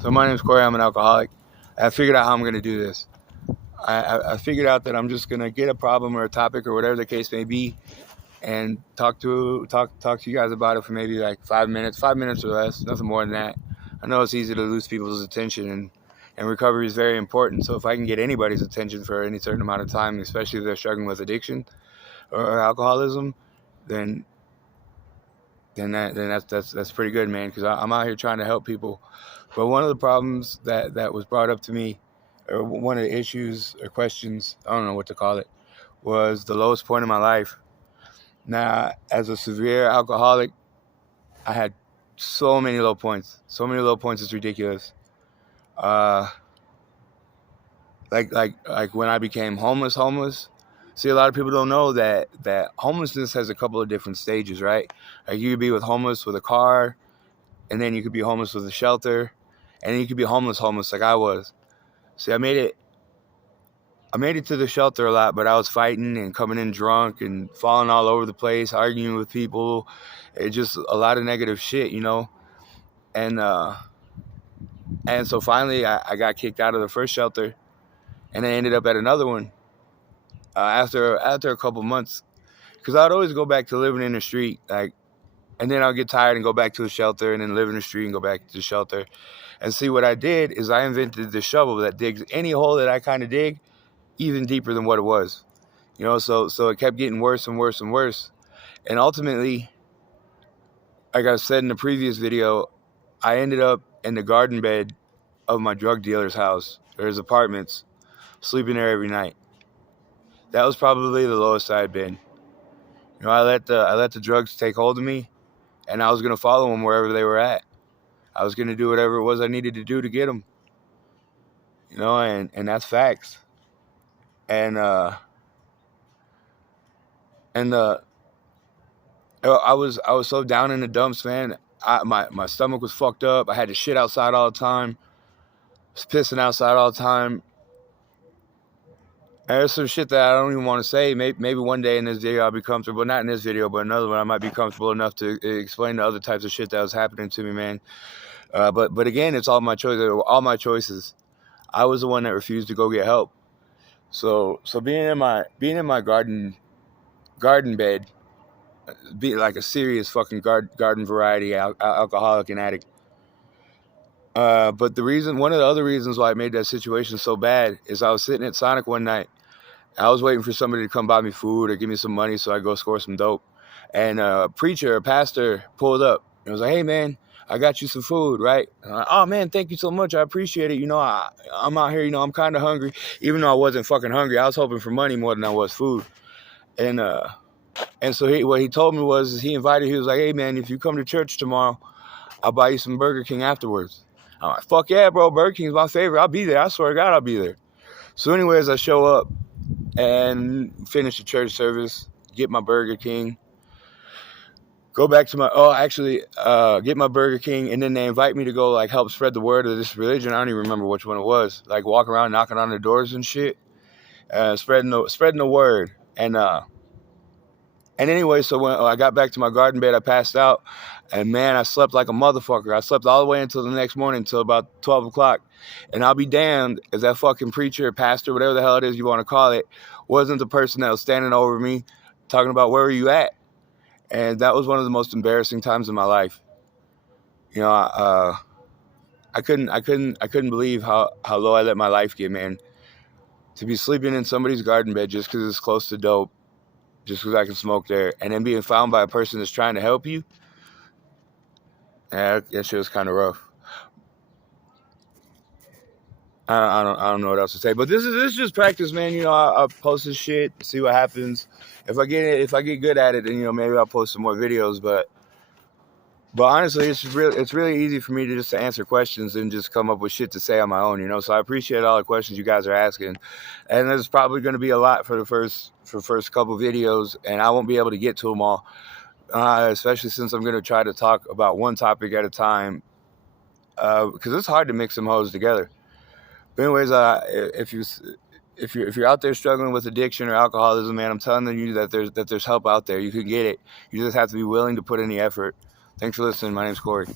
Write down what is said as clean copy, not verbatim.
So my name's Corey. I'm an alcoholic. I figured out how I'm going to do this. I figured out that I'm just going to get a problem or a topic or whatever the case may be and talk to you guys about it for maybe like 5 minutes or less, nothing more than that. I know it's easy to lose people's attention, and recovery is very important. So if I can get anybody's attention for any certain amount of time, especially if they're struggling with addiction or alcoholism, then that's pretty good, man, because I'm out here trying to help people. But one of the problems that was brought up to me, or one of the issues or questions, I don't know what to call it, was the lowest point in my life. Now, as a severe alcoholic, I had so many low points. So many low points, it's ridiculous. Like when I became homeless. See, a lot of people don't know that homelessness has a couple of different stages, right? Like you could be homeless with a car, and then you could be homeless with a shelter, and then you could be homeless like I was. See, I made it to the shelter a lot, but I was fighting and coming in drunk and falling all over the place, arguing with people. It just a lot of negative shit, you know. And so finally, I got kicked out of the first shelter, and I ended up at another one after a couple months, because I'd always go back to living in the street, like, and then I'll get tired and go back to the shelter, and then live in the street and go back to the shelter. And see, what I did is I invented the shovel that digs any hole that I kind of dig even deeper than what it was, you know. So it kept getting worse and worse and worse, and ultimately, like I said in the previous video, I ended up in the garden bed of my drug dealer's house or his apartments, sleeping there every night. That was probably the lowest I had been. You know, I let the drugs take hold of me, and I was gonna follow them wherever they were at. I was gonna do whatever it was I needed to do to get them. You know, and that's facts. And I was so down in the dumps, man. My stomach was fucked up. I had to shit outside all the time. I was pissing outside all the time. And there's some shit that I don't even want to say. Maybe one day in this video I'll be comfortable. Not in this video, but another one I might be comfortable enough to explain the other types of shit that was happening to me, man. But again, it's all my choices. All my choices. I was the one that refused to go get help. So being in my garden bed, be like a serious fucking garden variety alcoholic and addict. But one of the other reasons why I made that situation so bad is I was sitting at Sonic one night. I was waiting for somebody to come buy me food or give me some money so I go score some dope. And a pastor pulled up and was like, "Hey man, I got you some food, right?" And I'm like, "Oh man, thank you so much. I appreciate it. You know, I'm out here, you know, I'm kind of hungry." Even though I wasn't fucking hungry, I was hoping for money more than I was food. And so what he told me was he was like, "Hey man, if you come to church tomorrow, I'll buy you some Burger King afterwards." I'm like, "Fuck yeah, bro, Burger King's my favorite. I'll be there. I swear to God, I'll be there." So anyways, I show up and finish the church service, get my Burger King, go back to get my Burger King, and then they invite me to go like help spread the word of this religion. I don't even remember which one it was. Like walk around knocking on the doors and shit, spreading the word. And anyway, so when I got back to my garden bed, I passed out, and man, I slept like a motherfucker. I slept all the way until the next morning, until about 12 o'clock. And I'll be damned if that fucking preacher, pastor, whatever the hell it is you want to call it, wasn't the person that was standing over me talking about where are you at. And that was one of the most embarrassing times in my life. You know, I couldn't believe how low I let my life get, man. To be sleeping in somebody's garden bed just because it's close to dope, just because I can smoke there, and then being found by a person that's trying to help you, that shit was kind of rough. I don't know what else to say, but this is just practice, man. You know, I post this shit, see what happens. If I get good at it, then you know maybe I'll post some more videos. But honestly, it's really easy for me to just answer questions and just come up with shit to say on my own. You know, so I appreciate all the questions you guys are asking, and there's probably going to be a lot for the first couple videos, and I won't be able to get to them all, especially since I'm going to try to talk about one topic at a time, because it's hard to mix some hoes together. But anyways, if you're out there struggling with addiction or alcoholism, man, I'm telling you that there's help out there. You can get it. You just have to be willing to put in the effort. Thanks for listening. My name's Corey.